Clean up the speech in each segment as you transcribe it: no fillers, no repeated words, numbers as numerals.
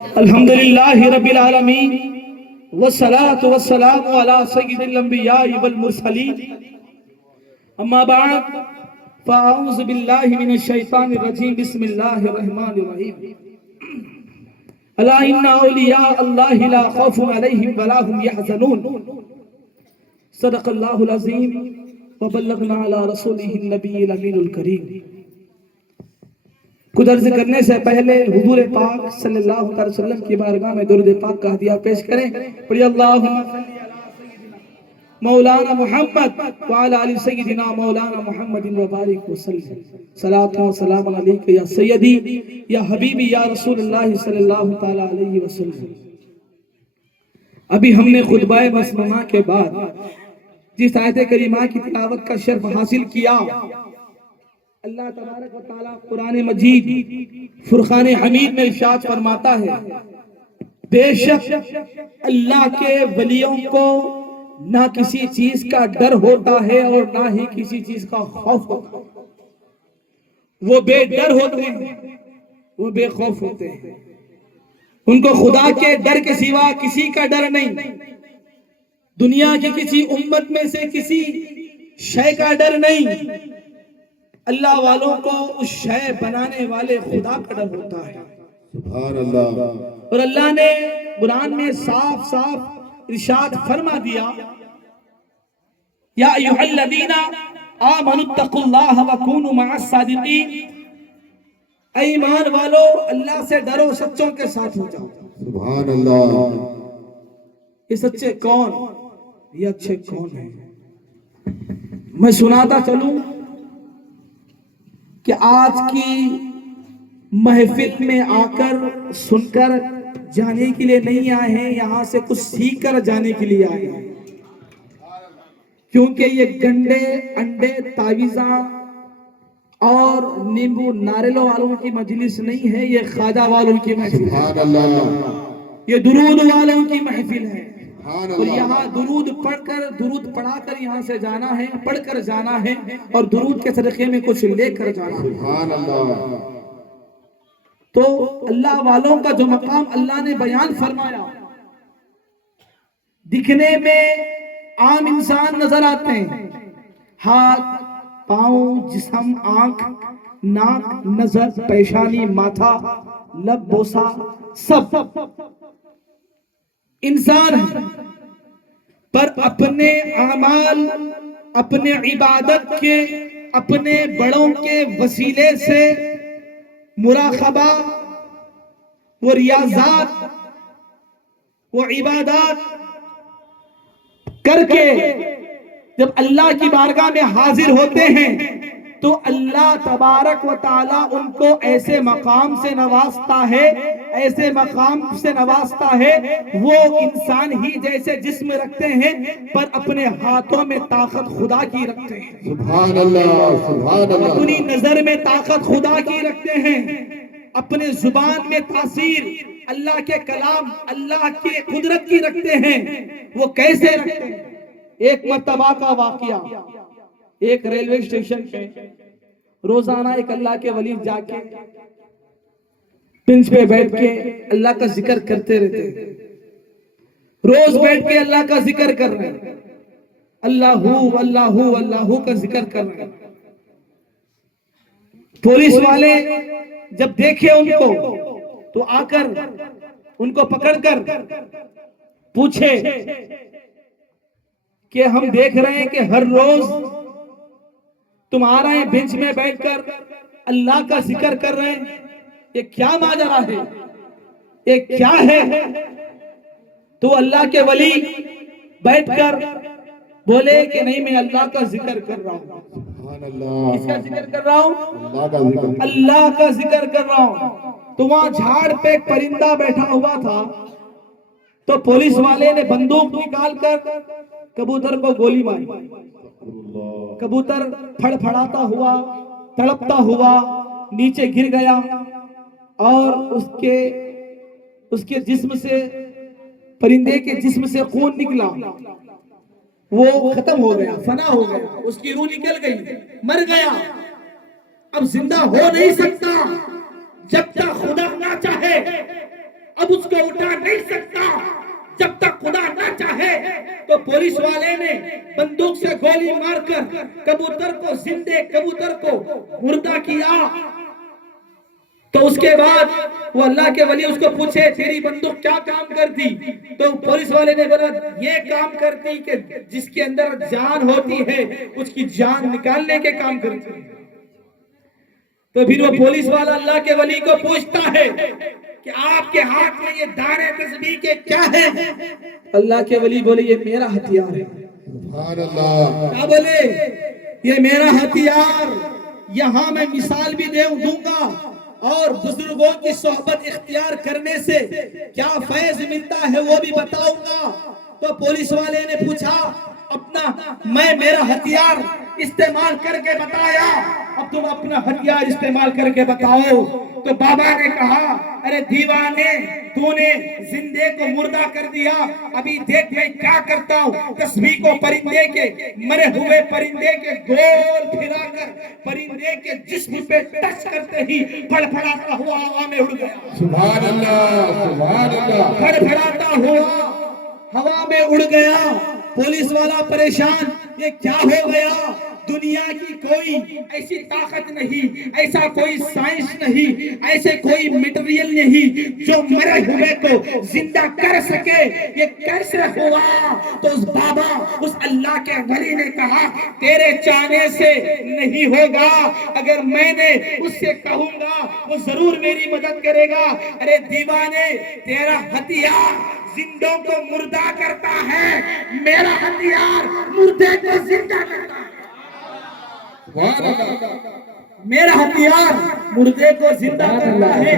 الحمدللہ رب العالمین والصلاة والسلام علی سید الانبیاء والمرسلین اما بعد فاعوذ باللہ من الشیطان الرجیم بسم اللہ الرحمن الرحیم الا ان اولیاء اللہ لا خوف علیہم ولا هم يحزنون صدق اللہ العظیم وبلغنا علی رسولہ النبی الامین الکریم۔ کچھ عرض کرنے سے پہلے حضور پاک صلی اللہ علیہ وسلم کی بارگاہ میں درود پاک کا ہدیہ پیش کریں۔ پڑھی اللہم مولانا محمد وعلی آل سیدنا مولانا محمد وبارک وسلم۔ صلاۃ و سلام علیک یا سیدی یا حبیبی یا رسول اللہ صلی اللہ تعالی علیہ وسلم۔ ابھی ہم نے خطبہ مسموعہ کے بعد جس آیت کریمہ کی تلاوت کا شرف حاصل کیا، اللہ تبارک و تعالیٰ قرآن مجید فرقان حمید میں ارشاد فرماتا ہے، بے شک اللہ کے ولیوں کو نہ کسی چیز کا ڈر ہوتا ہے اور نہ ہی کسی چیز کا خوف ہوتا ہے۔ وہ بے ڈر ہوتے ہیں، وہ بے خوف ہوتے ہیں، ان کو خدا کے ڈر کے سوا کسی کا ڈر نہیں، دنیا کی کسی امت میں سے کسی شے کا ڈر نہیں، اللہ والوں کو اس شے بنانے والے خدا کا ڈر ہوتا ہے۔ سبحان اللہ۔ اور اللہ نے قرآن میں صاف صاف ارشاد فرما دیا، یا ایھا الذین آمنوا اتقوا اللہ وکونوا مع الصادقین، اے ایمان والو اللہ سے ڈرو، سچوں کے ساتھ ہو جاؤ۔ سبحان اللہ۔ یہ سچے کون، یہ اچھے کون ہیں؟ میں سناتا چلوں کہ آج کی محفل میں آ کر سن کر جانے کے لیے نہیں آئے ہیں، یہاں سے کچھ سیکھ کر جانے کے لیے آئے ہیں، کیونکہ یہ گنڈے انڈے تعویذاں اور نیمبو ناریلوں والوں کی مجلس نہیں ہے، یہ خواجہ والوں کی محفل ہے، یہ درود والوں کی محفل ہے، اور یہاں درود پڑھا کر یہاں سے جانا ہے، پڑھ کر جانا ہے، اور درود کے صدقے میں کچھ لے کر جانا ہے۔ سبحان اللہ۔ تو اللہ والوں کا جو مقام اللہ نے بیان فرمایا، دکھنے میں عام انسان نظر آتے ہیں، ہاتھ پاؤں جسم آنکھ ناک نظر پیشانی ماتھا لب بوسہ سب انسان ہے، پر اپنے اعمال اپنے عبادت کے اپنے بڑوں کے وسیلے سے مراقبہ وہ ریاضات وہ عبادات کر کے جب اللہ کی بارگاہ میں حاضر ہوتے ہیں تو اللہ تبارک و تعالیٰ ان کو ایسے مقام سے نوازتا ہے، ایسے مقام سے نوازتا ہے، وہ انسان ہی جیسے جسم رکھتے ہیں پر اپنے ہاتھوں میں طاقت خدا کی رکھتے ہیں۔ سبحان اللہ، سبحان اللہ۔ اپنی نظر میں طاقت خدا کی رکھتے ہیں، اپنے زبان میں تاثیر اللہ کے کلام اللہ کی قدرت کی رکھتے ہیں۔ وہ کیسے رکھتے ہیں؟ ایک مرتبہ کا واقعہ، ایک ریلوے اسٹیشن پہ روزانہ ایک اللہ کے ولی جا کے بنچ پہ بیٹھ کے اللہ کا ذکر کرتے رہتے ہیں، روز بیٹھ کے اللہ کا ذکر کر رہے ہیں، اللہ اللہ اللہ کا ذکر کر رہے ہیں۔ پولیس والے جب دیکھے ان کو تو آ کر ان کو پکڑ کر پوچھے کہ ہم دیکھ رہے ہیں کہ ہر روز تم آ رہے ہیں بینچ میں بیٹھ کر اللہ کا ذکر کر رہے ہیں، یہ کیا ماجرا ہے، یہ کیا ہے؟ تو اللہ کے ولی بیٹھ کر بولے کہ نہیں، میں اللہ کا ذکر کر رہا ہوں۔ کس کا ذکر کر رہا ہوں؟ اللہ کا ذکر کر رہا ہوں۔ تو وہاں جھاڑ پہ ایک پرندہ بیٹھا ہوا تھا، تو پولیس والے نے بندوق نکال کر کبوتر کو گولی ماری، کبوتر پھڑ پھڑاتا ہوا تڑپتا ہوا نیچے گر گیا، اور اس کے جسم سے پرندے کے جسم سے خون نکلا، وہ ختم ہو گیا، فنا ہو گیا، اس کی روح نکل گئی، مر گیا، اب زندہ ہو نہیں سکتا جب تک خدا نہ چاہے۔ اب اس کو اٹھا نہیں سکتا جب تک خدا نہ چاہے. تو پولیس والے نے بندوق سے گولی مار کر کبوتر کو زندے کبوتر کو مردہ کیا. تو اس کے بعد وہ اللہ کے ولی اس کو پوچھے تیری بندوق کیا کام کرتی؟ تو پولیس والے نے بولا یہ کام کرتی کہ جس کے اندر جان ہوتی ہے اس کی جان نکالنے کے کام کرتی. تو پھر وہ پولیس والا اللہ کے ولی کو پوچھتا ہے کہ آپ کے ہاتھ میں یہ دانے تسبیح کے کیا ہے؟ اللہ کے ولی بولے یہ میرا ہتھیار ہے. سبحان اللہ. کیا بولے؟ یہ میرا ہتھیار. یہاں میں مثال بھی دوں گا اور بزرگوں کی صحبت اختیار کرنے سے کیا فیض ملتا ہے وہ بھی بتاؤں گا. تو پولیس والے نے پوچھا میں میرا ہتھیار استعمال کر کے بتایا, اب تم اپنا ہتھیار استعمال کر کے بتاؤ. تو بابا نے کہا ارے دیوانے تو نے زندے کو مردہ کر دیا, ابھی دیکھ میں کیا کرتا ہوں. تسبیح کو پرندے کے مرے ہوئے پرندے کے گول پھرا کر پرندے کے جسم پہ ٹچ کرتے ہی پھڑپھڑاتا ہوا ہوا میں اڑ گیا. سبحان اللہ سبحان اللہ. پھڑپھڑاتا ہوا ہوا میں اڑ گیا. پولیس والا پریشان یہ کیا ہو گیا؟ دنیا کی کوئی ایسی طاقت نہیں, ایسا کوئی سائنس نہیں, ایسے کوئی میٹیریل نہیں جو مرے ہوئے کو زندہ کر سکے. یہ کیسے ہوا؟ تو اس بابا اس اللہ کے ولی نے کہا تیرے چاہنے سے نہیں ہوگا, اگر میں نے اس سے کہوں گا وہ ضرور میری مدد کرے گا. ارے دیوانے تیرا ہتھیار زندوں کو مردہ کرتا ہے, میرا ہتھیار مردے کو زندہ کرتا ہے. میرا ہتھیار مردے کو زندہ کرتا ہے.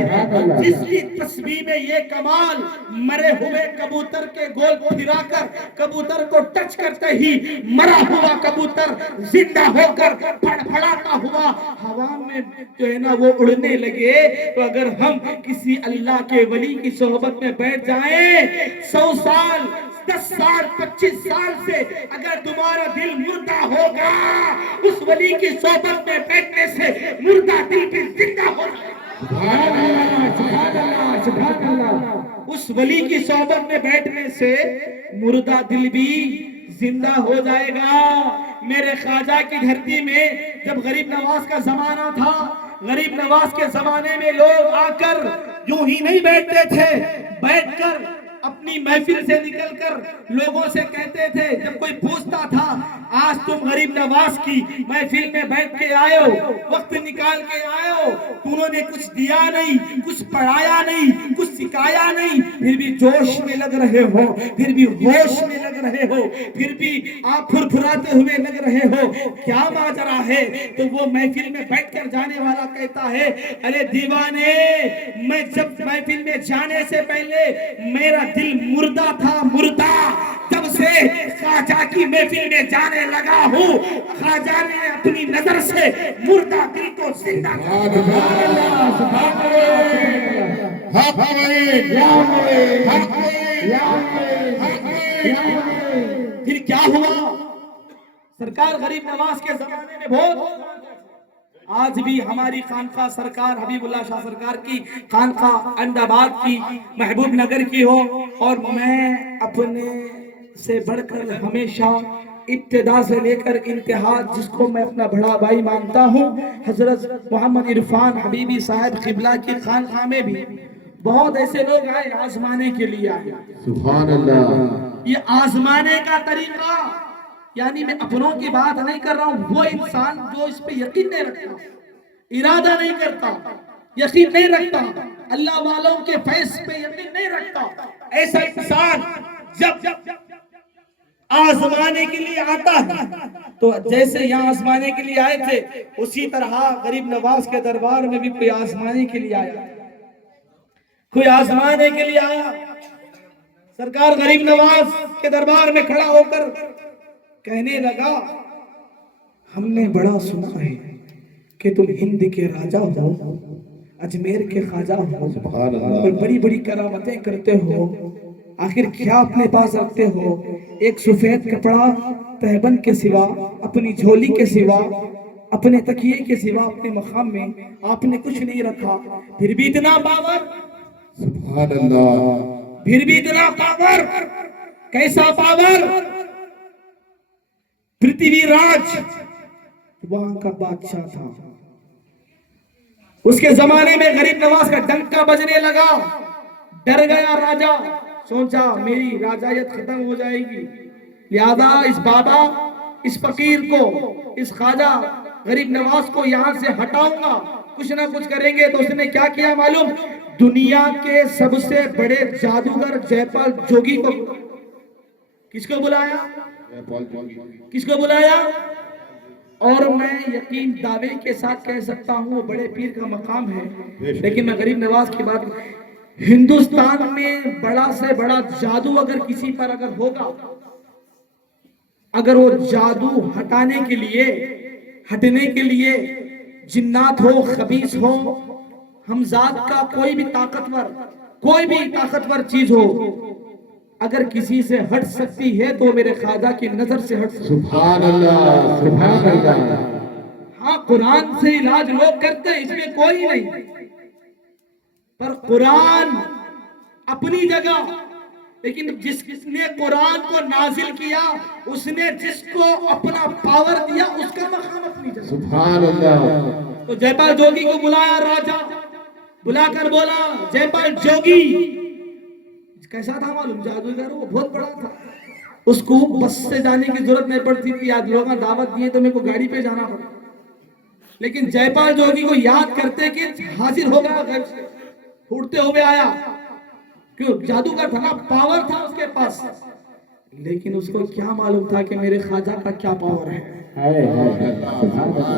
جس کی تسبیح میں یہ کمال, مرے ہوئے کبوتر کے گول پھرا کر کبوتر کو ٹچ کرتے ہی مرا ہوا کبوتر زندہ ہو کر پھڑپھڑاتا ہوا ہوا میں جو ہے نا وہ اڑنے لگے. تو اگر ہم کسی اللہ کے ولی کی صحبت میں بیٹھ جائیں 100 سال 10 سال 25 سال سے اگر تمہارا دل مردہ ہوگا, اس ولی کی صحبت میں بیٹھنے سے مردہ دل بھی زندہ ہو جائے. سبحان اللہ سبحان اللہ سبحان اللہ. اس ولی کی صحبت میں بیٹھنے سے مردہ دل بھی زندہ ہو جائے گا. میرے خواجہ کی دھرتی میں جب غریب نواز کا زمانہ تھا, غریب نواز کے زمانے میں لوگ آ کر یوں ہی نہیں بیٹھتے تھے, بیٹھ کر اپنی محفل سے نکل کر لوگوں سے کہتے تھے, جب کوئی پوچھتا تھا آج تم غریب نواز کی محفل میں بیٹھ کے آئے ہو, وقت نکال کے آئے ہو, تمہوں نے کچھ دیا نہیں, کچھ پڑھایا نہیں, کچھ سکھایا نہیں, پھر بھی جوش میں لگ رہے ہو, پھر بھی ہوش میں لگ رہے ہو, پھر بھی آپ پھرپھراتے ہوئے لگ رہے ہو, کیا ماجرا ہے؟ تو وہ محفل میں بیٹھ کر جانے والا کہتا ہے ارے دیوانے, میں جب محفل میں جانے سے پہلے میرا دل مردہ تھا, مردہ. جب سے خواجہ کی محفل میں جانے لگا ہوں, خواجہ نے اپنی نظر سے مردہ دل کو زندہ پھر کیا ہوا؟ سرکار غریب نواز کے زمانے میں بہت, آج بھی ہماری خانقاہ سرکار حبیب اللہ شاہ سرکار کی خانقاہ احمد آباد کی محبوب نگر کی ہو, اور میں اپنے سے بڑھ کر ہمیشہ ابتدا سے لے کر انتہا جس کو میں اپنا بڑا بھائی مانتا ہوں, حضرت محمد عرفان حبیبی صاحب قبلہ کی خانقاہ میں بھی بہت ایسے لوگ آئے آزمانے کے لیے آئے. سبحان اللہ. یہ آزمانے کا طریقہ, یعنی میں اپنوں کی بات نہیں کر رہا ہوں, وہ انسان جو اس پہ یقین نہیں رکھتا, ارادہ نہیں کرتا, یقین نہیں رکھتا, اللہ والوں کے فیض پہ یقین نہیں رکھتا, ایسا انسان جب آزمانے کے لیے آتا ہے تو جیسے یہاں آزمانے کے لیے آئے تھے اسی طرح غریب نواز کے دربار میں بھی کوئی آزمانے کے لیے آیا, کوئی آزمانے کے لیے آیا. سرکار غریب نواز کے دربار میں کھڑا ہو کر کہنے لگا ہم نے بڑا سنا ہے کہ تم ہند کے راجہ ہو, اجمیر کے خواجہ ہو, اور بڑی بڑی کرامتیں کرتے ہو, آخر کیا اپنے پاس رکھتے ہو؟ ایک سفید کپڑا تہبند کے سوا, اپنی جھولی کے سوا, اپنے تکیے کے سوا, اپنے مقام میں آپ نے کچھ نہیں رکھا, پھر بھی اتنا باور. سبحان اللہ. پھر بھی اتنا پاور. کیسا پاور؟ پرتھوی راج وہاں کا بادشاہ تھا. اس کے زمانے میں غریب نواز کا ڈنکا بجنے لگا. ڈر گیا راجا. سوچا میری راجائیت ختم ہو جائے گی، لہذا اس بابا، اس فقیر کو، اس خواجہ غریب نواز کو یہاں سے ہٹاؤں گا، کچھ نہ کچھ کریں گے. تو اس نے کیا کیا معلوم؟ دنیا کے سب سے بڑے جادوگر جے پال جوگی کو، کس کو بلایا؟ کس کو بلایا؟ اور میں یقین دعوے کے ساتھ کہہ سکتا ہوں وہ بڑے پیر کا مقام ہے. لیکن میں غریب نواز کی بات، ہندوستان میں بڑا سے بڑا جادو اگر کسی پر اگر ہوگا، اگر وہ جادو ہٹانے کے لیے، ہٹنے کے لیے جنات ہو، خبیث ہو، ہمزاد کا کوئی بھی طاقتور چیز ہو، اگر کسی سے ہٹ سکتی ہے تو میرے خواجہ کی نظر سے ہٹ سکتی. سبحان اللہ. سبحان اللہ. ہاں قرآن سے علاج لوگ کرتے ہیں، اس میں کوئی نہیں، پر قرآن اپنی جگہ. لیکن جس نے قرآن کو نازل کیا، اس نے جس کو اپنا پاور دیا، اس کا مقام اپنی جگہ. سبحان اللہ. تو جے پال جوگی کو بلایا راجا، بلا کر بولا جے پال جوگی. کیسا تھا معلوم؟ جادوگر وہ بہت بڑا تھا. اس کو بس سے جانے کی ضرورت نہیں پڑتی تھی. آج لوگوں دعوت دیے تو میرے کو گاڑی پہ جانا پڑا. لیکن جے پال جوگی کو یاد کرتے کہ حاضر ہو گیا، گھر سے اٹھتے ہوئے آیا. کیوں؟ جادوگر تھا نا، پاور تھا اس کے پاس. لیکن اس کو کیا معلوم تھا کہ میرے خواجہ کا کیا پاور ہے.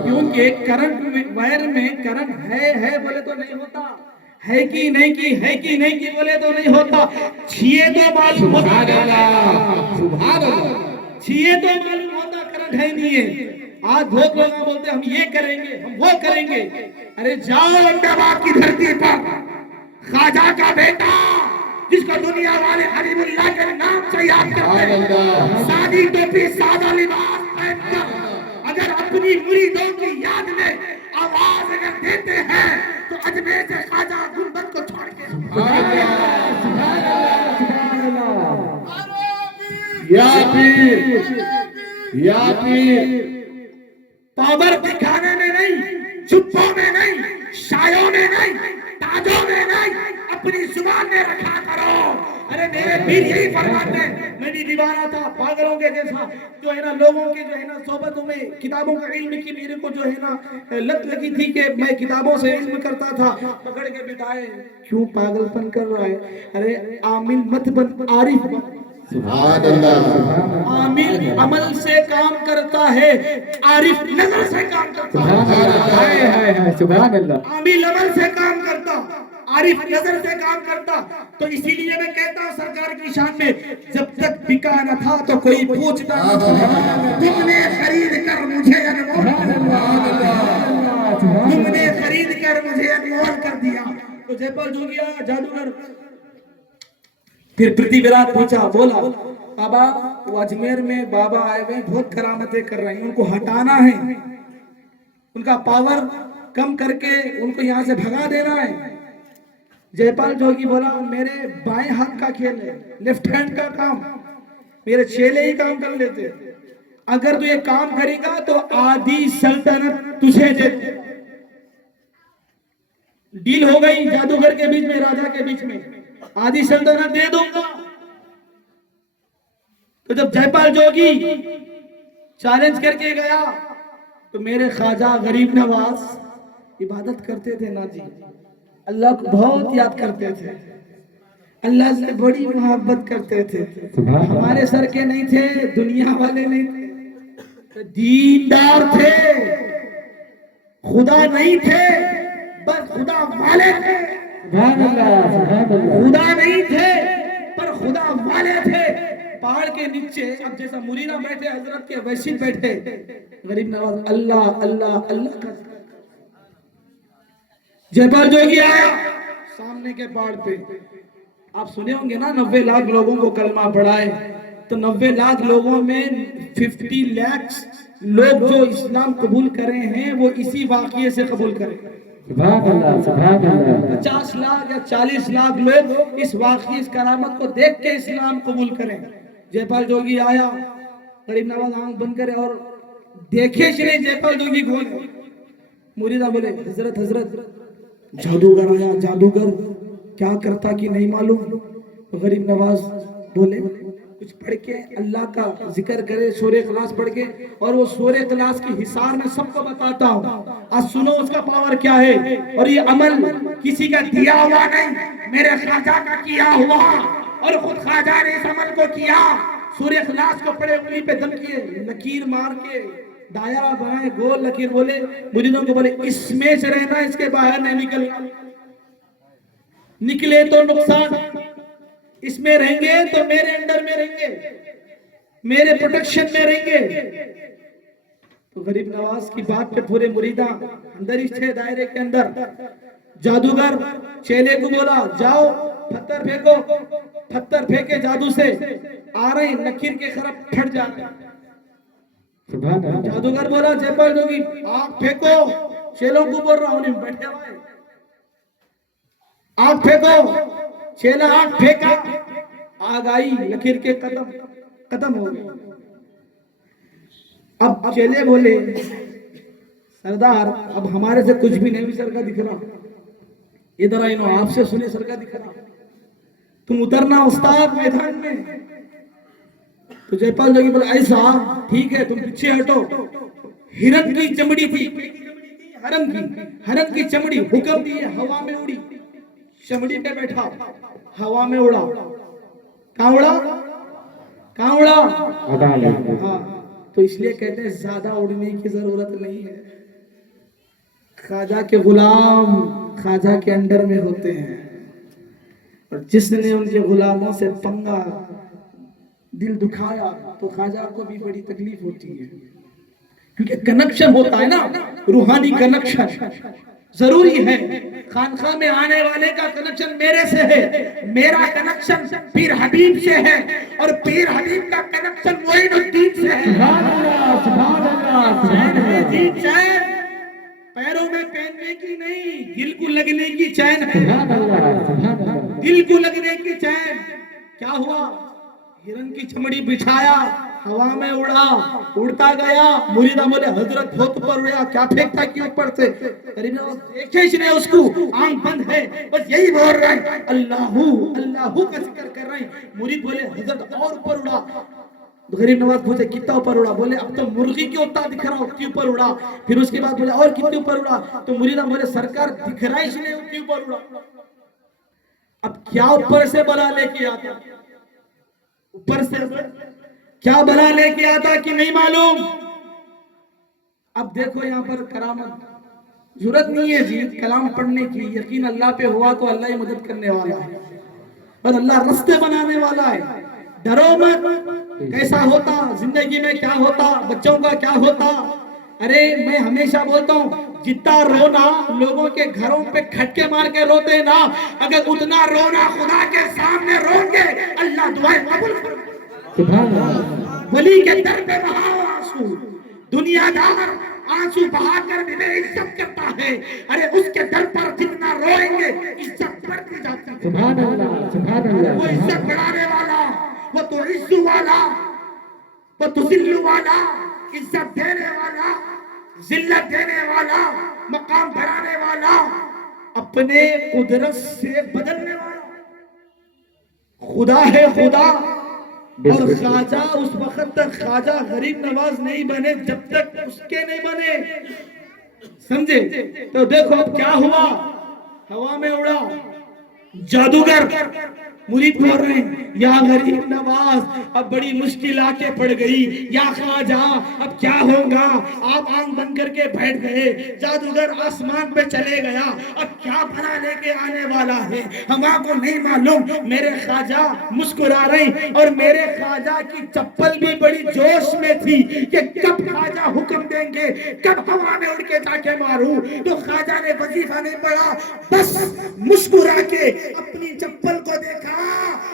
کیونکہ کرنٹ وائر میں کرنٹ ہے بولے تو نہیں ہوتا، ہے کہ نہیں کی، ہے کہ نہیں کی بولے تو نہیں ہوتا. چھیے تو معلوم ہوتا، چھیے تو معلوم ہوتا کرنٹ ہے نہیں ہے. آج بہت لوگ بولتے ہم یہ کریں گے، ہم وہ کریں گے. ارے جاؤ احمد آباد کی دھرتی پر، خواجہ کا بیٹا جس کو دنیا والے حبیب اللہ کے نام سے یاد کرتے ہیں، سادی ٹوپی، سادہ لباس پہن کر اگر اپنی مریدوں کی یاد میں آواز اگر دیتے ہیں تو اجمیر سے خواجہ گنبد کو چھوڑ کے یا پیر، یا پیر. پاور دکھانے میں نہیں، چھپوں میں نہیں، شایوں میں نہیں، تاجوں میں نہیں، اپنی زبان میں رکھا کرو. ارے میرے پیر یہی فرماتے ہیں. میں بھی دیوانہ تھا پاگلوں کے جیسا، جو ہے نا لوگوں کے جو ہے نا صحبتوں میں کتابوں کا علم کی میرے کو جو ہے نا لت لگی تھی کہ میں کتابوں سے علم کرتا تھا. پکڑ کے بٹھائے، کیوں پاگل پن کر رہا ہے؟ ارے عامل مت بن، عارف بن. سبحان اللہ. عامل عمل سے کام کرتا ہے، عارف نظر سے کام کرتا ہے. سبحان اللہ. عامل عمل سے کام کرتا، عارف نظر سے کام کرتا. تو اسی لیے میں کہتا ہوں سرکار کی شان میں، جب تک بکا نہ تھا تو کوئی پوچھتا نہ تھا. تم نے خرید کر مجھے انمول، تم نے خرید کر مجھے انمول کر دیا. تو جے پال جوگی آیا جادوگر. پھر پرتھوی راج پوچھا، بولا بابا وہ اجمیر میں بابا آئے ہوئے بہت کرامتیں کر رہے ہیں، ان کو ہٹانا ہے، ان کا پاور کم کر کے ان کو یہاں سے بھگا دینا ہے. جے پال جوگی بولا میرے بائیں ہاتھ کا کھیل ہے، لیفٹ ہینڈ کا کام میرے چیلے ہی کام کر لیتے. اگر تو یہ کام کرے گا تو آدھی سلطنت تجھے دے. ڈیل ہو گئی جادوگر کے بیچ میں، راجا کے بیچ میں، آدھی سلطنت دے دوں گا. تو جب جے پال جوگی چیلنج کر کے گیا تو میرے خواجہ غریب نواز عبادت کرتے تھے نا جی، اللہ کو بہت یاد کرتے تھے، اللہ سے بڑی محبت کرتے تھے. ہمارے سر کے نہیں تھے، دنیا والے نہیں تھے، دیندار تھے، خدا نہیں تھے، بس خدا والے تھے. خدا نہیں تھے پر خدا والے تھے. پہاڑ کے نیچے اب جیسا مریدہ بیٹھے حضرت کے ویسی بیٹھے، غریب نواز اللہ اللہ اللہ کا. جے پال جوگی آیا سامنے کے پہاڑ پہ. آپ سنے ہوں گے نا 90 لاکھ لوگوں کو کلمہ پڑھائے، تو 90 لاکھ لوگوں میں 50 لاکھ لوگ جو اسلام قبول کرے ہیں وہ اسی واقعے سے قبول کرے. سبحان اللہ سبحان اللہ 50 لاکھ یا 40 لاکھ لوگ اس واقعی اس کرامت کو دیکھ کے اسلام قبول کریں. جے پال جوگی آیا, غریب نواز آنکھ بند کرے اور دیکھے چلے جے پال جوگی کون ہے. مریدہ بولے حضرت جادوگر آیا. جادوگر کیا کرتا کہ نہیں معلوم. غریب نواز بولے کچھ پڑھ کے اللہ کا ذکر کرے, سورہ اخلاص پڑھ کے, اور وہ سورہ اخلاص کی حصار میں سب کو بتاتا ہوں. آج سنو اس کا پاور کیا ہے. اور یہ عمل کسی کا دیا ہوا نہیں, میرے خواجہ کا کیا ہوا, اور خود خواجہ نے اس عمل کو کیا. سورہ اخلاص کو پڑھے, انگلی پہ دم کیے, لکیر مار کے دائرہ بنائے, گول لکیر, بولے مریدوں کو بولے اس میں سے رہنا, اس کے باہر نہیں نکلنا. نکلے تو نقصان, اس میں رہیں گے تو میرے انڈر میں رہیں گے, میرے پروٹیکشن میں رہیں گے. تو غریب نواز کی بات پہ پورے مریدہ اندر ہی تھے دائرے کے اندر. جادوگر چیلے کو بولا جاؤ پتھر پھینکو. پتھر پھینکے جادو سے, آ رہے لکیر کے خراب پھٹ جاتے. سبحان اللہ جادوگر بولا جے پال جوگی آگ پھینکو. چیلوں کو بول رہا ہوں, نہیں بیٹھے ہوئے, آگ پھینکو. چیلا آگ پھینکا, آگ آئی, لکیر کے ختم ہو گئے. اب چیلے بولے سردار اب ہمارے سے کچھ بھی نہیں سر کا دکھ رہا, ادھر آئی نو آپ سے سنے سر کا دکھ رہا, تم اترنا استاد میدان میں. تو جے پال جوگی بولا ایسا ٹھیک ہے تم پیچھے ہٹو. ہرن کی چمڑی تھی, ہرن کی چمڑی, حکم دیے ہوا میں اڑی. چمڑی پہ بیٹھا, ہوا میں اڑا. کہاں اڑا؟ ہاں. تو اس لیے کہتے ہیں زیادہ اڑنے کی ضرورت نہیں ہے. خواجہ کے غلام خواجہ کے انڈر میں ہوتے ہیں, اور جس نے ان کے غلاموں سے پنگا دل دکھایا تو خواجہ کو بھی بڑی تکلیف ہوتی ہے. کیونکہ کنیکشن ہوتا ہے نا, روحانی کنیکشن ضروری ہے. خانقاہ میں آنے والے کا کنیکشن میرے سے ہے, میرا کنیکشن پیر حبیب سے ہے, اور پیر حبیب کا کنیکشن معین الدین سے ہے. سبحان اللہ سبحان اللہ چین ہے جی, چین پیروں میں پہننے کی نہیں, دل کو لگنے کی چین ہے. سبحان اللہ سبحان اللہ دل کو لگنے کی چین. کیا ہوا؟ ہرن کی چمڑی بچھایا, ہوا میں اڑا, اڑتا گیا. مریدہ بولے حضرت بہت اوپر اڑیا, کیا پھینکتا کی اوپر سے. دیکھے اس نے اس کو, آنکھ بند ہے, بس یہی بول رہے ہیں اللہ کا ذکر کر رہے ہیں. مرید بولے حضرت اور اوپر اڑا. غریب نواز پوچھے کتنا اوپر اڑا؟ بولے اب تو مرغی کی اتنا دکھ رہا, اتنی اوپر اڑا. پھر اس کے بعد بولے اور کتنے اوپر اڑا؟ تو مریدہ بولے سرکار دکھ رہا اس نے اتنی اوپر اڑا. اب کیا اوپر سے بلا لے کے آتا, اوپر سے کیا بلا لے کے آتا کہ نہیں معلوم. اب دیکھو یہاں پر کرامت, ضرورت نہیں ہے جی کلام پڑھنے کی, یقین اللہ پہ ہوا تو اللہ ہی مدد کرنے والا ہے, اور اللہ رستے بنانے والا ہے. ڈرو مت. کیسا ہوتا زندگی میں, کیا ہوتا بچوں کا, کیا ہوتا. ارے میں ہمیشہ بولتا ہوں جتنا رونا لوگوں کے گھروں پہ کھٹکے مار کے روتے نا, اگر اتنا رونا خدا کے سامنے رو گے اللہ دعائیں قبول کرے. سبحان اللہ ولی کے در پہ بہاؤ آنسو, دنیا دار آنسو بہا کر بھی بے عزت کرتا ہے. ارے اس کے در پر جتنا روئیں گے عزت بڑھتی جاتی ہے. سبحان اللہ سبحان اللہ وہ عزت بڑھانے والا, وہ تو عزو والا, وہ تو ذلو والا, عزت دینے والا, ذلت دینے والا, مقام بڑھانے والا, اپنے قدرت سے بدلنے والا خدا ہے خدا. اور خواجہ اس وقت تک خواجہ غریب نواز نہیں بنے جب تک اس کے نہیں بنے, سمجھے. تو دیکھو اب کیا ہوا, ہوا میں اڑا. جادوگر مرید بول رہے ہیں یا غریب نواز اب بڑی مشکل آ کے پڑ گئی, یا خواجہ اب کیا ہوگا. آپ آنکھ بند کر کے بیٹھ گئے. جادوگر آسمان پہ چلے گیا, اب کیا بھلا لے کے آنے والا ہے ہم کو نہیں معلوم. میرے خواجہ مسکرا رہے, اور میرے خواجہ کی چپل بھی بڑی جوش میں تھی کہ کب خواجہ حکم دیں گے, کب ہوا میں اڑ کے جا کے ماروں. تو خواجہ نے وظیفہ نہیں پڑھا, بس مسکرا کے اپنی چپل کو دیکھا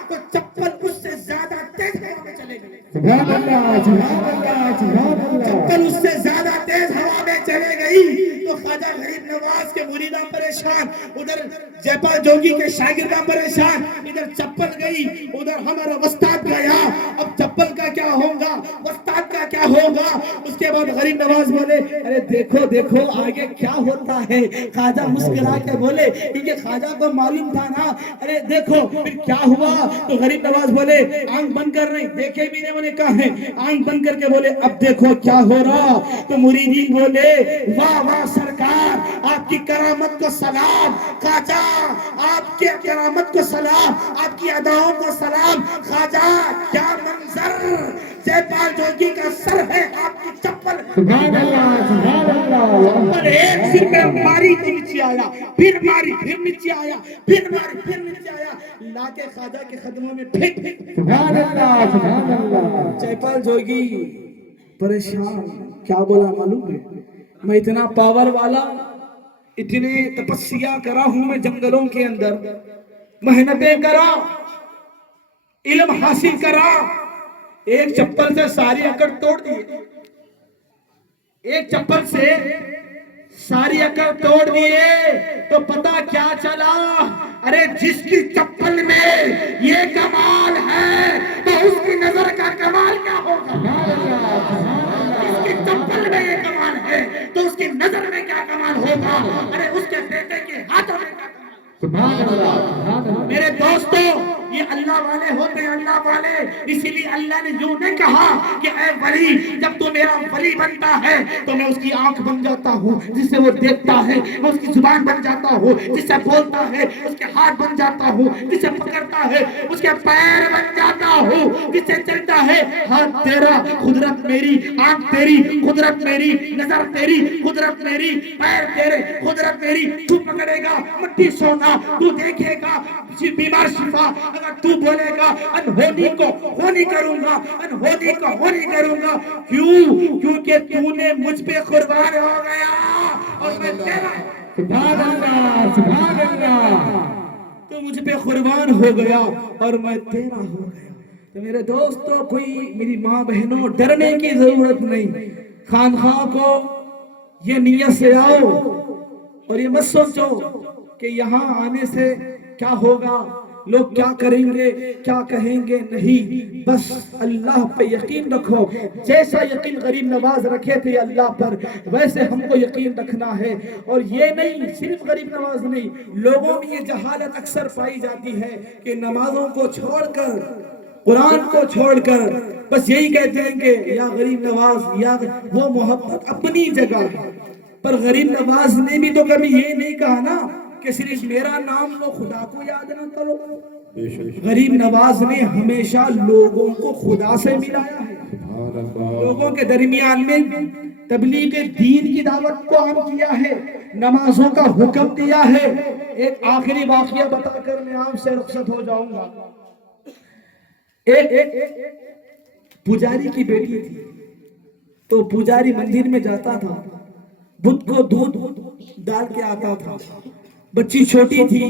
تو چپل اس سے زیادہ تیز ہوا میں چلے گئی. سبحان اللہ سبحان اللہ سبحان اللہ چپل اس سے زیادہ تیز ہوا میں چلے گئی. تو خواجہ غریب نواز کے مریدہ پریشان، ادھر جیپال جوگی کے شاگردہ پریشان، ادھر چپل گئی، ادھر ہمارا وستاد گیا، اب چپل کا کیا ہوگا، وستاد کا کیا ہوگا؟ اس کے بعد غریب نواز بولے ارے دیکھو دیکھو آگے کیا ہوتا ہے۔ خواجہ مسکرا کے بولے کیونکہ خواجہ کو معلوم تھا نا، ارے دیکھو پھر کیا ہوا؟ تو غریب نواز بولے آنکھ بند کر رہے، دیکھے بھی نہیں، انہیں کہا ہے آنکھ بند کر کے بولے اب دیکھو کیا ہو رہا۔ تو مریدین بولے واہ واہ سرکار، آپ کی کرامت کو سلام، خواجہ آپ کے کرامت کو سلام، آپ کی اداؤں کو سلام۔ خواجہ کیا منظر، جیپال جوگی کا سر ہے، آپ کی چپل سبحان اللہ سبحان اللہ پر ایک سر پہ ماری تو نیچے آیا، پھر ماری پھر نیچے آیا، پھر ماری پھر نیچے آیا، لا کے خواجہ کے قدموں میں پھینک۔ سبحان اللہ سبحان اللہ جیپال جوگی پریشان، کیا بولا معلوم ہے؟ میں اتنا پاور والا، اتنے تپسیا کرا ہوں میں جنگلوں کے اندر، محنتیں کرا، علم حاصل کرا، ایک چپل سے ساری اکڑ توڑ دیے، ایک چپل سے ساری اکڑ توڑ دیے تو پتا کیا چلا؟ ارے جس کی چپل میں یہ کمال ہے تو اس کی نظر کا کمال کیا ہوگا؟ جس کی چپل میں یہ کمال ہے تو اس کی نظر میں کیا کمال ہوگا؟ ارے اس کے بیٹے کے ہاتھوں میں کیا کمال؟ سبحان اللہ سبحان اللہ میرے دوستو یہ اللہ والے ہوتے ہیں، اللہ والے، اسی لیے اللہ نے یوں نہیں کہا کہ اے ولی جب تو میرا ولی بنتا ہے تو میں اس کی آنکھ بن جاتا ہوں جس سے وہ دیکھتا ہے، میں اس کی زبان بن جاتا ہوں جس سے بولتا ہے، اس کے ہاتھ بن جاتا ہوں جس سے پکڑتا ہے، اس کے پیر بن جاتا ہوں جس سے چلتا ہے۔ ہاتھ تیرا قدرت میری، آنکھ تیری قدرت میری، نظر تیری قدرت میری، پیر تیرے قدرت میری، تو پکڑے گا مٹی سونا، تو دیکھے گا بیمار شفا، اگر تو بولے گا انہونی کو ہونی کروں گا، انہونی کو ہونی کروں گا، کیوں؟ کیونکہ تو نے مجھ پہ قربان ہو گیا اور میں تیرا۔ سبحان اللہ سبحان اللہ تو مجھ پہ قربان ہو گیا اور میں تیرا ہو گیا۔ تو میرے دوستو کوئی میری ماں بہنوں ڈرنے کی ضرورت نہیں، خانخواہ کو یہ نیت سے آؤ اور یہ مت سوچو کہ یہاں آنے سے کیا ہوگا، لوگ کیا کریں گے کیا کہیں گے، نہیں، بس اللہ پہ یقین رکھو۔ جیسا یقین غریب نواز رکھے تھے اللہ پر ویسے ہم کو یقین رکھنا ہے۔ اور یہ نہیں صرف غریب نواز نہیں، لوگوں میں یہ جہالت اکثر پائی جاتی ہے کہ نمازوں کو چھوڑ کر، قرآن کو چھوڑ کر بس یہی کہتے ہیں کہ یا غریب نواز، یا وہ محبت اپنی جگہ ہے، پر غریب نواز نے بھی تو کبھی یہ نہیں کہا نا کہ صرف میرا نام لو خدا کو یاد نہ کرو۔ غریب نواز نے ہمیشہ لوگوں کو خدا سے ملایا ہے، لوگوں کے درمیان میں تبلیغ دین کی دعوت کو عام کیا ہے، نمازوں کا حکم دیا ہے۔ ایک آخری واقعہ بتا کر میں آپ سے رخصت ہو جاؤں گا۔ ایک پجاری کی بیٹی تھی، تو پجاری مندر میں جاتا تھا، بدھ کو دودھ ڈال کے آتا تھا، بچی چھوٹی تھی،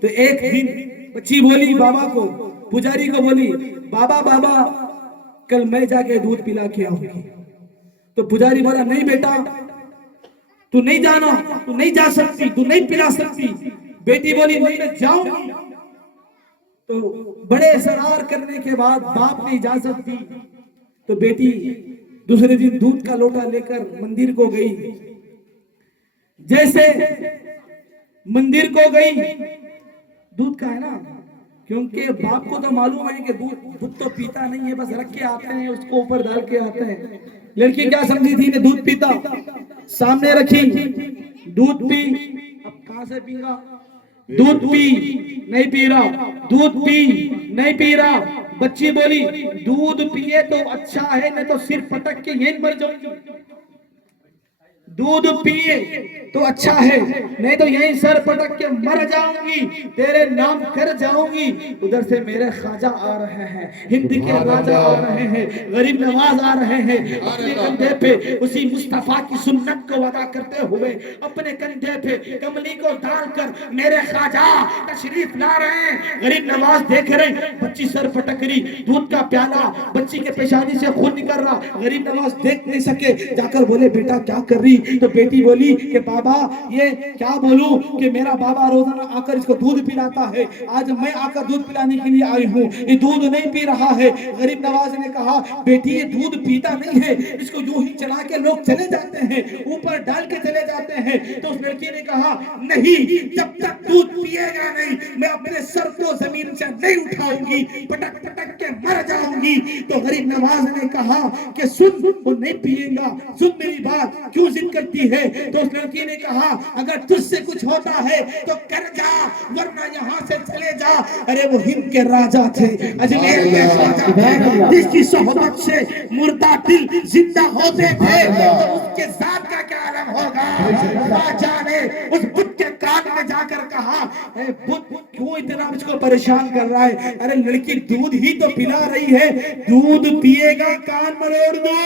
تو ایک دن بچی بولی بابا کو، پجاری کو بولی بابا بابا کل میں جا کے دودھ پلا کے آؤں گی۔ تو پجاری بولا نہیں بیٹا تو نہیں جانا، تو نہیں جا سکتی، تو نہیں پلا سکتی۔ بیٹی بولی نہیں میں جاؤں گی۔ تو بڑے اصرار کرنے کے بعد باپ نہیں جا سکتی، تو بیٹی دوسرے دن دودھ کا لوٹا لے کر مندر کو گئی۔ جیسے مندر کو گئی، دودھ کا ہے نا، کیونکہ باپ کو تو معلوم ہے کہ دودھ تو پیتا نہیں ہے، بس رکھ کے آتے ہیں، اس کو اوپر ڈال کے آتے ہیں۔ لڑکی کیا سمجھی تھی میں دودھ پیتا، سامنے رکھی، دودھ پی، اب کہاں سے پی گا؟ دودھ پی، نہیں پی رہا، دودھ پی، نہیں پی رہا۔ بچی بولی دودھ پیے تو اچھا ہے، نہیں تو صرف پٹک کے یہیں مر جاؤں گی۔ دودھ پیے تو اچھا ہے، نہیں تو یہیں سر پٹک کے مر جاؤں گی، تیرے نام کر جاؤں گی۔ ادھر سے میرے خواجہ آ رہے ہیں، ہند کے راجہ آ رہے ہیں، غریب نواز آ رہے ہیں، اپنے کندھے پہ اسی مصطفیٰ کی سنت کو ادا کرتے ہوئے اپنے کندھے پہ کملی کو ڈال کر میرے خواجہ تشریف لا رہے ہیں۔ غریب نواز دیکھ رہے ہیں بچی سر پٹک رہی، دودھ کا پیالہ بچی کے پیشانی سے خون نکل رہا، غریب نواز دیکھ نہیں سکے، جا کر بولے بیٹا کیا کر رہی؟ تو بیٹی بولی کہ بابا یہ کیا بولوں کہ میرا بابا روزانہ آ کر اس کو دودھ پلاتا ہے، آج میں آ کر دودھ پلانے کے لیے آئی ہوں، یہ دودھ نہیں پی رہا ہے۔ غریب نواز نے کہا بیٹی یہ دودھ پیتا نہیں ہے، اس کو یوں ہی چلا کے لوگ چلے جاتے ہیں، اوپر ڈال کے چلے جاتے ہیں۔ تو اس لڑکی نے کہا نہیں، جب تک دودھ پیے گا نہیں میں اپنے سر کو زمین سے نہیں اٹھاؤں گی، پٹک پٹک کے مر جاؤں گی۔ تو غریب نواز نے کہا کہ سن وہ نہیں پیے گا، سن میری بات، کیوں ضد کرتی ہے؟ تو اس لڑکی نے کہا اگر تجھ سے کچھ ہوتا ہے تو کر جا ورنہ یہاں سے چلے جا۔ ارے وہ ہند کے راجا تھے، اجمیر کے راجا تھے، جس کی صحبت سے مردہ دل زندہ ہوتے تھے، تو اس کے ذات کا کیا عالم ہوگا؟ راجا نے اس بت کے کان میں جا کر کہا اے بت کیوں اتنا مجھ کو پریشان کر رہا ہے؟ ارے لڑکی دودھ ہی تو پلا رہی ہے، دودھ پیے گا کان مروڑ دو۔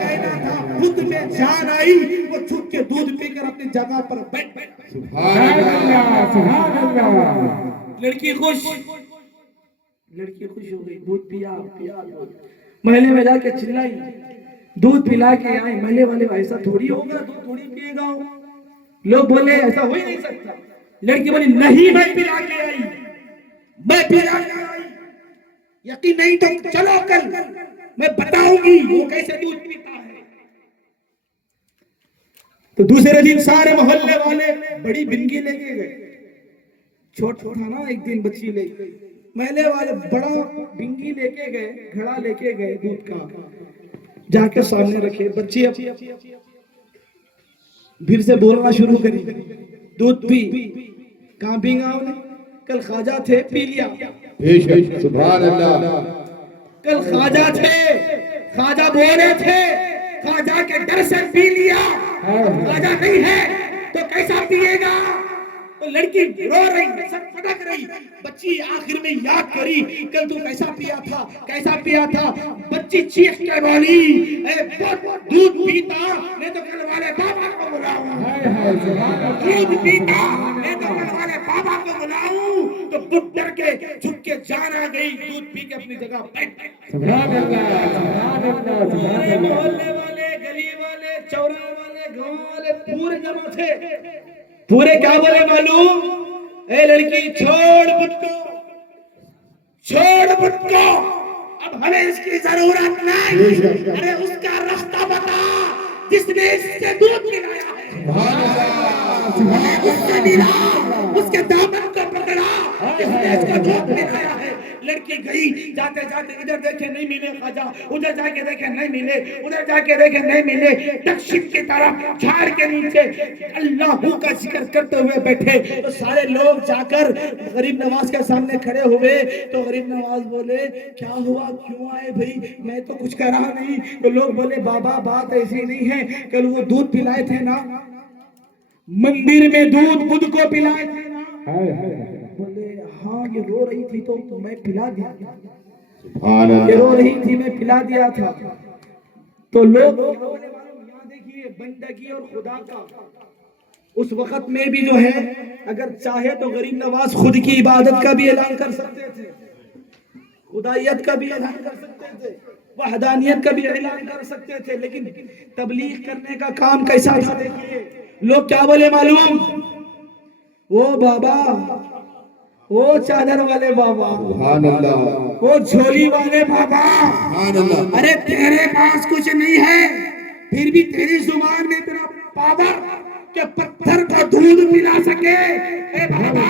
کہنا تھا بت میں جان آئی، وہ چھپ کے دودھ پی کر اپنی جگہ پر بیٹھ گئی۔ سبحان اللہ سبحان اللہ۔ لڑکی خوش ہو گئی، دودھ پیا محلے میں جا کے چلائی، دودھ پلا کے آئے۔ محلے والے ایسا تھوڑی ہوگا، دودھ تھوڑی پیے گا، لوگ بولے ایسا ہو ہی نہیں سکتا۔ لڑکی بولی نہیں میں پلا کے آئی، میں پلا کے آئی، یقین نہیں تو چلو کل میں بتاؤں گی وہ کیسے دودھ پیتا ہے۔ تو دوسرے دن سارے محلے والے بڑی بنگی لے کے گئے، چھوٹا تھا نا ایک دن بچی لے گئے، محلے والے بڑا بنگی لے کے گئے، گھڑا لے کے گئے دودھ کا، جا کے سامنے رکھے۔ بچی اب پھر سے بولنا شروع کری، دودھ پی، کہاں پی گا انہیں؟ کل خواجہ تھے پی لیا، سبحان اللہ۔ کل خواجہ تھے، خواجہ بولے تھے، خواجہ کے ڈر سے پی لیا، خواجہ نہیں ہے تو کیسا پیے گا؟ تو لڑکی رو رہی، سر پھٹک رہی، بچی آخر میں یاد کری کل تو کیسا پیا تھا، کیسا پیا تھا؟ بچی چیخ کے بولی اے بت دودھ پیتا نہیں تو کل والے بابا کو بلاؤں، دودھ پیتا نہیں تو کل والے بابا کو بلاؤں۔ تو بت ڈر کے جھک کے جان آ گئی، دودھ پی کے اپنی جگہ بیٹھ گئی۔ سبحان اللہ سبحان اللہ سبحان اللہ۔ محلے والے، گلی والے، چوراہے والے، گاؤں والے پورے جمع تھے، پورے کیا بولے معلوم؟ اے لڑکی چھوڑ بت کو، چھوڑ بت کو، اب ہمیں اس کی ضرورت نہیں، ارے اس کا راستہ بتا جس نے اس سے دودھ پلایا ہے، سبحان اللہ سبحان اس سے ملا، اس کے دامن کو پکڑا جس نے اس کو دودھ پلایا ہے۔ لڑکی گئی، جاتے جاتے ادھر دیکھے نہیں ملے خواجہ، ادھر جا کے دیکھے نہیں ملے، ادھر جا کے دیکھے نہیں ملے، دکشن کی طرف جھاڑ کے نیچے اللہ کا ذکر کرتے ہوئے بیٹھے۔ تو سارے لوگ جا کر غریب نواز کے سامنے کھڑے ہوئے، تو غریب نواز بولے کیا ہوا، کیوں آئے بھائی؟ میں تو کچھ کہہ رہا نہیں۔ تو لوگ بولے بابا بات ایسی نہیں ہے، کل وہ دودھ پلائے تھے نا مندر میں، دودھ بدھ کو پلائے تھے نا؟ بولے ہاں یہ رو رہی تھی تو میں پلا دیا تھا، یہ رو رہی تھی میں پلا دیا تھا۔ تو لوگ یہاں دیکھیے بندگی اور خدا کا، اس وقت میں بھی جو ہے اگر چاہے تو غریب نواز خود کی عبادت کا بھی اعلان کر سکتے تھے، خدائیت کا بھی اعلان کر سکتے تھے، وحدانیت کا بھی اعلان کر سکتے تھے، لیکن تبلیغ کرنے کا کام کیسا تھا؟ دیکھیے لوگ کیا بولے معلوم؟ وہ بابا، وہ چادر والے بابا، سبحان اللہ وہ جھولی والے بابا، سبحان اللہ۔ ارے تیرے پاس کچھ نہیں ہے پھر بھی تیری زبان میں اتنا پاور کہ پتھر کو دودھ پلا سکے۔ اے بابا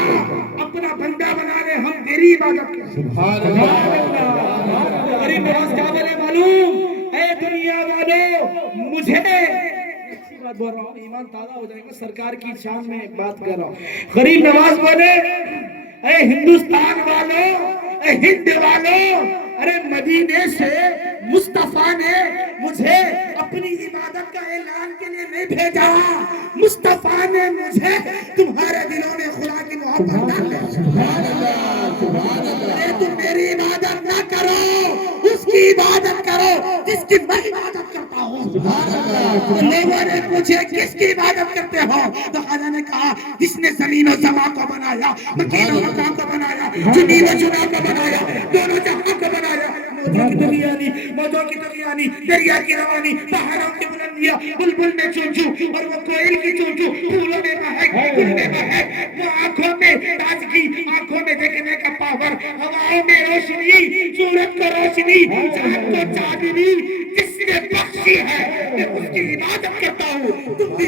اپنا بندہ بنا لے، ہم تیری عبادت کریں۔ سبحان اللہ۔ غریب نواز کیا بولے معلوم؟ اے دنیا والو، مجھے اچھی بات بول رہا ہوں، ایمان تازہ ہو جائے گا، سرکار کی شان میں بات کر رہا ہوں۔ غریب نواز بولے اے ہندوستان والوں، اے ہند والوں، ارے مدینے سے مصطفیٰ نے مجھے اپنی عبادت کا اعلان کے لیے نہیں بھیجا، مصطفیٰ نے مجھے تمہارے دلوں میں خدا کی محبت ڈالی۔ سبحان اللہ سبحان اللہ۔ ارے تم میری عبادت نہ کرو، اس کی عبادت کرو جس کی میں عبادت کرتا ہوں. لوگوں نے پوچھے کس کی عبادت کرتے ہو؟ تو خدا نے کہا جس نے زمین و زمان کو بنایا, مکین و مکان کو بنایا, جنین و جنا کو بنایا, دونوں جہاں کو بنایا, موجوں کی دریانی, موجوں کی دریانی, دریا کی روانی, پہاڑوں کی بلندیاں, بلبل میں چونچو اور وہ کوئل کی چونچو, پھولوں میں مہک, گل میں مہک, وہ آنکھوں میں تازگی, آنکھوں میں دیکھنے کا پاور, ہواؤں میں روشنی, سورج کو روشنی, چاند کو چاندنی, جس نے بخشی ہے میں اس کی عبادت کرتا ہوں. تم بھی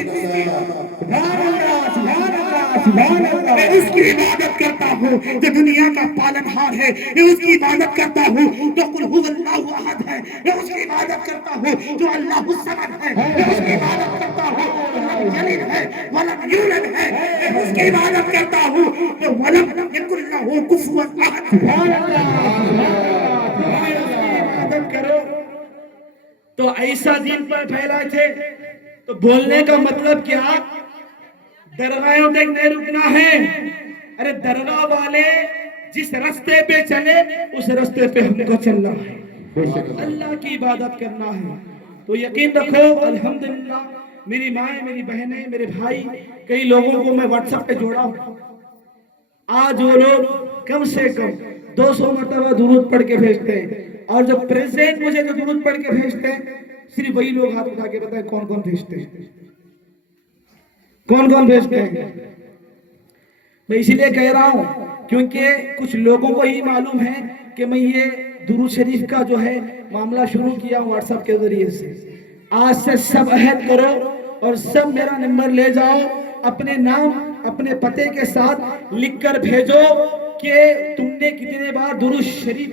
میں اس کی عبادت کرتا ہوں جو دنیا کا پالن ہار ہے, میں اس کی عبادت کرتا ہوں جو قل هو اللہ احد ہے, میں اس کی عبادت کرتا ہوں جو اللہ الصمد ہے, میں اس کی عبادت کرتا ہوں جو لم یلد ہے ولم یولد ہے, میں اس کی عبادت کرتا ہوں جو ولم یکن لہ کفوا احد. عبادت کرو. تو ایسا دین پر پھیلائے تھے, تو بولنے کا مطلب کیا؟ درگاہوں تک نہیں رکنا ہے. ارے درگاہ والے جس رستے پہ چلے اس رستے پہ ہم کو چلنا ہے, اللہ کی عبادت کرنا ہے. تو یقین رکھو الحمدللہ میری مائیں, میری بہنیں, میرے بھائی, کئی لوگوں کو میں واٹس ایپ پہ جوڑا ہوں. آج وہ لوگ کم سے کم 200 مرتبہ درود پڑھ کے بھیجتے ہیں, اور جو پریزنٹ مجھے جو درود پڑھ کے بھیجتے ہیں صرف وہی لوگ ہاتھ اٹھا کے بتائیں کون کون بھیجتے ہیں, کون کون بھیجتے ہیں. میں اسی لیے کہہ رہا ہوں کیونکہ کچھ لوگوں کو ہی معلوم ہے کہ میں یہ درود شریف کا جو ہے معاملہ شروع کیا ہوں واٹس ایپ کے ذریعے سے. آج سے سب عہد کرو اور سب میرا نمبر لے جاؤ, اپنے نام اپنے پتے کے ساتھ لکھ کر بھیجو کہ تم نے کتنے بار درود شریف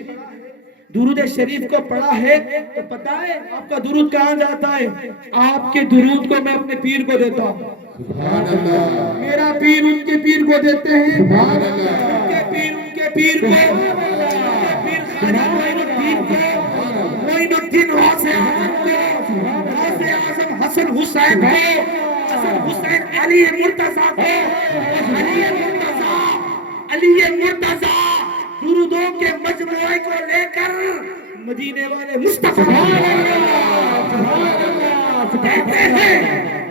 درود شریف کو پڑھا ہے. تو پتہ ہے آپ کا درود کہاں جاتا ہے؟ آپ کے درود کو میں اپنے پیر کو دیتا ہوں. میرا پیر ان کے پیر کو دیتے ہیں, ان کے پیر ان کے پیر کو, پیر خواجہ معین الدین کو, معین الدین غوث اعظم کو, غوث اعظم حسن حسین کو, حسن حسین علی مرتضیٰ کو, علی مرتضیٰ, علی مرتضیٰ درودوں کے مجموعے کو لے کر مدینے والے مصطفیٰ کہتے ہیں.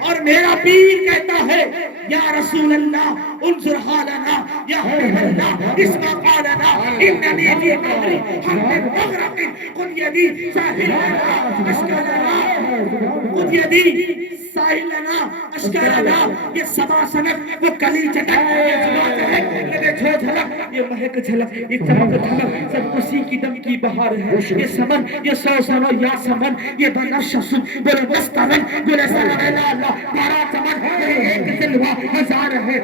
اور میرا پیر کہتا ہے یا رسول اللہ انظر حالنا, یا حبیب اللہ اسمع قالنا, اننی فی قبری حق مغرق, خذ یدی ساحلنا اشکالنا, خذ یدی ساحلنا اشکالنا. یہ سبا سنت, وہ کلی چٹک, یہ زبا چہک, یہ دیکھو جھلک, یہ مہک جھلک, یہ چمک جھلک, سب کسی کی دم کی بہار ہے. یہ سمن, یہ سو سنو یا سمن, یہ بنفش سن گل مستمن, گل سنو لالا بارہ چمن, یہ ایک دلوا ہزار ہے.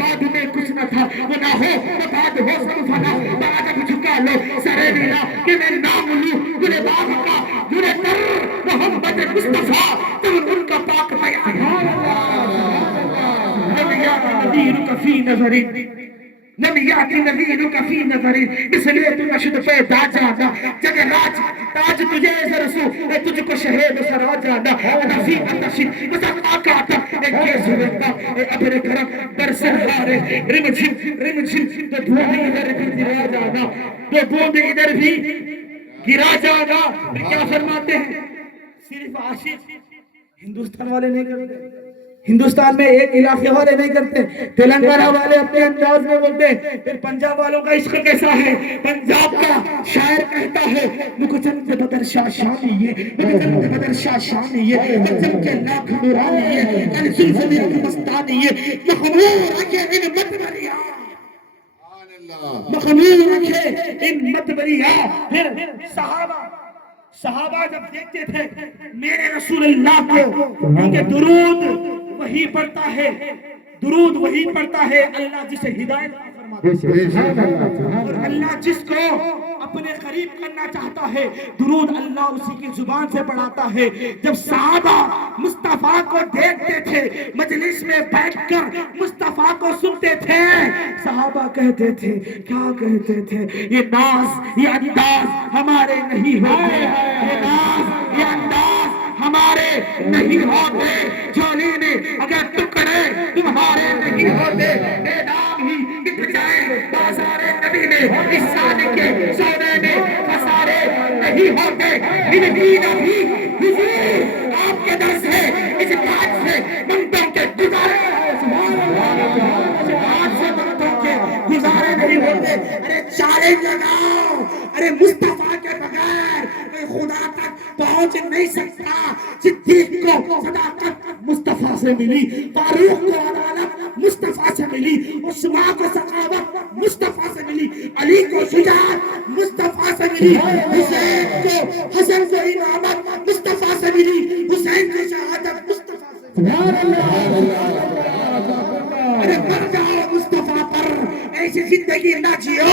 بعد میں کچھ نہ تھا وہ نہ ہو, بعد ہو سب فنا, بعد اب جھکا لو سرے میرا کہ میں نام لوں گل باغ کا, گل تر محمد مصطفیٰ تم ان کا پاک بیان. لم یأتی نذیرک فی نظری, لم یأتی نذیرک فی نظری, اس لیے تو نشد پیدا جانا, جگ راج تاج تجھے زرسو, تجھ کو شہید سرا جانا, نفی اتشید بزر آکاتا, ایک کیس ہوتا, ابر کرم در سرحارے, رم جھم تو بوند ادھر بھی گرا جانا, تو بوند ادھر بھی گرا جانا. کیا فرماتے ہیں؟ صرف عاشق ہندوستان والے نہیں کرتے, ہندوستان میں ایک علاقے والے نہیں کرتے, تلنگانہ والے اپنے انداز میں بولتے ہیں. پھر پنجاب والوں کا عشق کیسا ہے؟ پنجاب کا شاعر کہتا ہے مکچند بدر شاہ شانی ہے, مکچند بدر شاہ شانی ہے, مکچم کے لاکھ نورانی ہے, الزلف میں مستانی ہے, مخمور رکھے ان متبریاں, مخمور رکھے ان متبریاں. پھر صحابہ جب دیکھتے تھے میرے رسول اللہ کو, کیونکہ درود وہی پڑھتا ہے, درود وہی پڑھتا ہے اللہ جسے ہدایت فرماتا ہے, اور اللہ جس کو اپنے قریب کرنا چاہتا ہے درود اللہ اسی کی زبان سے پڑھاتا ہے. جب صحابہ مصطفیٰ کو دیکھتے تھے, مجلس میں بیٹھ کر مصطفیٰ کو سنتے تھے, صحابہ کہتے تھے, کیا کہتے تھے, یہ ناز یہ انداز ہمارے نہیں ہوتے, یہ ناز یہ انداز ہمارے نہیں ہوتے, جھولی میں اگر ٹکڑے تمہارے نہیں ہوتے, اے نام ہی بک جائے بازار نبی میں, اس سال کے سونے میں خسارے نہیں ہوتے. ان دین بھی حضور لائن لگاؤ. ارے مصطفیٰ کے بغیر کوئی خدا تک پہنچ نہیں سکتا. صدیق کو صداقت مصطفیٰ سے ملی, فاروق کو عدالت مصطفیٰ سے ملی, عثمان کو سخاوت مصطفیٰ سے ملی, علی کو شجاعت مصطفیٰ سے ملی, حسن کو امامت مصطفیٰ سے ملی, حسین کو شہادت مصطفیٰ سے ملی. ارے مر جاؤ مصطفیٰ پر, ایسی زندگی نہ جیو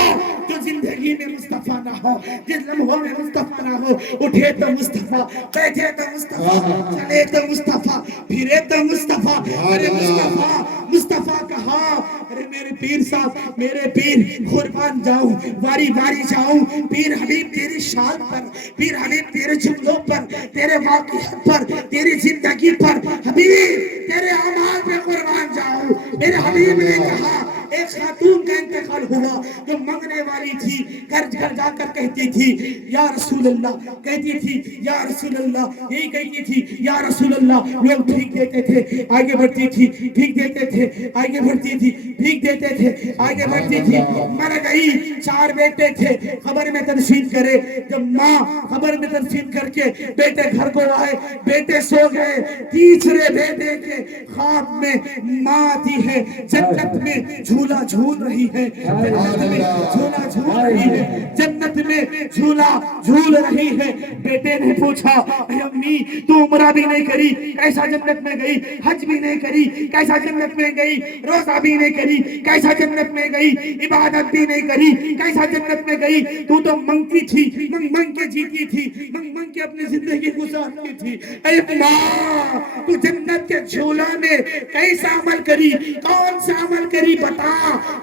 جو زندگی میں مصطفیٰ نہ ہو. جس لمحوں میں مصطفیٰ نہ ہو, اٹھے تو مصطفیٰ, بیٹھے تو مصطفیٰ, چلے تو مصطفیٰ, پھرے تو مصطفیٰ. ارے مصطفیٰ مصطفیٰ کہا. ارے میرے پیر صاحب, میرے پیر, قربان جاؤں, باری باری جاؤں. پیر حبیب تیری شان پر, پیر حبیب تیرے جملوں پر, تیرے واقعات پر, تیری زندگی پر, حبیب تیرے اعمال پہ قربان جاؤں. میرے حبیب نے کہا, ایک خاتون کا انتقال ہوا جو منگنے والی تھی, گھر گھر جا کر کہتی تھی یا رسول اللہ, کہتی تھی یا رسول اللہ, یہی کہتی تھی یا رسول اللہ. لوگ بھیک دیتے تھے, آگے بڑھتی تھی, بھیک دیتے تھے, آگے بڑھتی تھی, بھیک دیتے تھے, آگے بڑھتی تھی. مر گئی, 4 بیٹے تھے, قبر میں تدفین کرے. جب ماں قبر میں تدفین کر کے بیٹے گھر کو آئے, بیٹے سو گئے. تیسرے بیٹے کے خواب میں ماں آتی ہے, جنت میں جھولا جھول رہی ہے, جنت میں جھولا جھول رہی ہے, جنت میں جھولا جھول رہی ہے. بیٹے نے پوچھا, اے امی تو عمرہ بھی نہیں کری, کیسا جنت میں گئی؟ حج بھی نہیں کری, کیسا جنت میں گئی؟ روزہ بھی نہیں کری, کیسا جنت میں گئی؟ عبادت بھی نہیں کری, کیسا جنت میں گئی؟ تو منگتی تھی, منگ منگ کے جیتی تھی, منگ منگ کے اپنی زندگی گزارتی تھی. اے ماں تو جنت کے جھولا میں کیسا عمل کری, کون سا عمل کری بتا.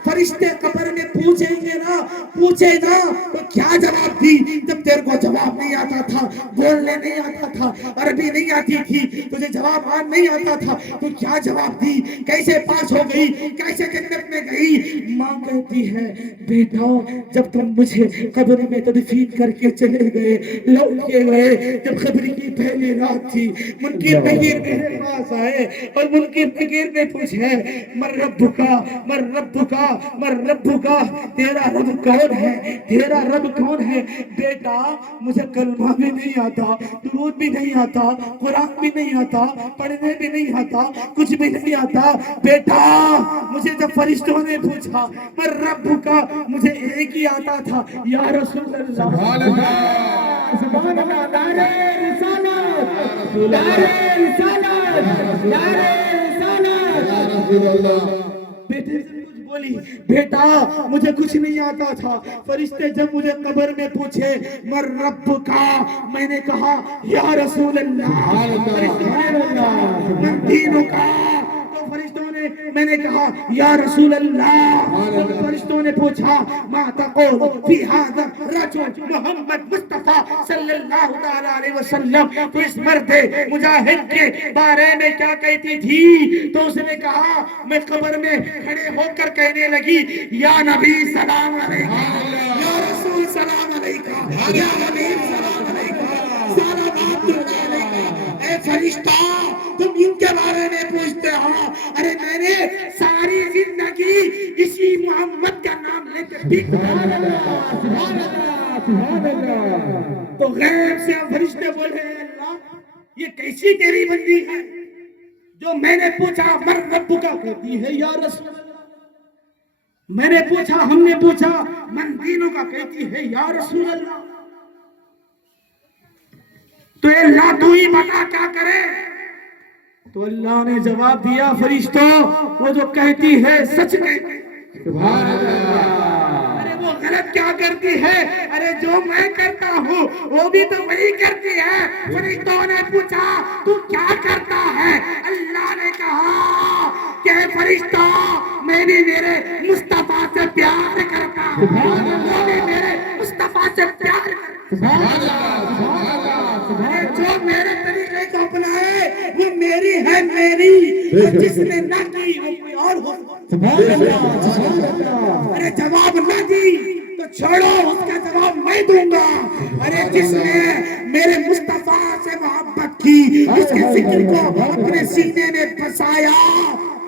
فرشتے قبر میں پوچھیں گے نا, پوچھے نا تو کیا جواب دی؟ جب تیرے کو جواب نہیں آتا تھا, بولنے نہیں آتا تھا, عربی نہیں آتی تھی, تجھے جواب نہیں آتا تھا, تو کیا جواب دی؟ کیسے پاس ہو گئی, کیسے جنت میں گئی؟ ماں کہتی ہے, بیٹا جب تم مجھے قبر میں تدفین کر کے چلے گئے, لوٹ کے گئے, جب قبر کی پہلی رات تھی, منکر نکیر میرے پاس آئے اور منکر نکیر نے پوچھے, من ربکا, من ربکا, من ربکا, تیرا رب کون ہے, تیرا رب کون ہے؟ بیٹا مجھے کلمہ بھی نہیں آتا, درود بھی نہیں آتا, قرآن بھی نہیں آتا, پڑھنے بھی نہیں آتا, کچھ بھی نہیں آتا. بیٹا مجھے جب فرشتوں نے پوچھا من ربکا, مجھے ایک ہی آتا تھا, یا رسول اللہ. سبحان اللہ, سبحان اللہ, نعرہ رسالت, نعرہ رسالت, نعرہ رسالت, یا رسول اللہ. بیٹے سے کچھ بولی, بیٹا مجھے کچھ نہیں آتا تھا. فرشتے جب مجھے قبر میں پوچھے من ربکا, میں نے کہا یا رسول اللہ. من دینکا, تو فرشتوں نے, میں نے کہا یا رسول اللہ. فرشتوں نے پوچھا ما تقول فی ھذا الرجل محمد مصطفیٰ صلی اللہ علیہ وسلم, تو اس مرد مجاہد کے بارے میں کیا کہتی تھی؟ تو اس نے کہا, میں قبر میں کھڑے ہو کر کہنے لگی, یا نبی سلام علیکہ, یا رسول سلام علیکہ, یا حبیب سلام علیکہ, سلامات علیکہ. اے فرشتہ تم ان کے بارے میں پوچھتے ہو, ارے میں نے ساری زندگی اسی محمد کا نام لے کے بھی. تو غیب سے فرشتے بولے, اللہ یہ کیسی تیری بندی ہے جو میں نے پوچھا من ربکا کہتی ہے یا رسول اللہ, میں نے پوچھا, ہم نے پوچھا من دینکا کہتی ہے یا رسول اللہ. تو اللہ تو ہی بتا کیا کرے. تو اللہ نے جواب دیا, فرشتوں وہ جو کہتی ہے سچ کہتی ہے. سبحان اللہ. ارے وہ غلط کیا کرتی ہے؟ ارے جو میں کرتا ہوں وہ بھی تو وہی کرتی ہے. فرشتوں نے پوچھا تو کیا کرتا ہے؟ اللہ نے کہا کہ فرشتہ میں بھی میرے مصطفیٰ سے پیار کرتا ہوں, وہ بھی میرے مصطفیٰ سے پیار کرتا ہوں. جو میرے طریقے کو اپنائے وہ میری ہے, میری. جس نے نہ کی وہ کوئی اور ہو. ارے جواب نہ دی تو چھوڑو, اس کا جواب میں دوں گا. ارے جس نے میرے مصطفیٰ سے محبت کی, اس کے ذکر کو اپنے سینے میں بسایا,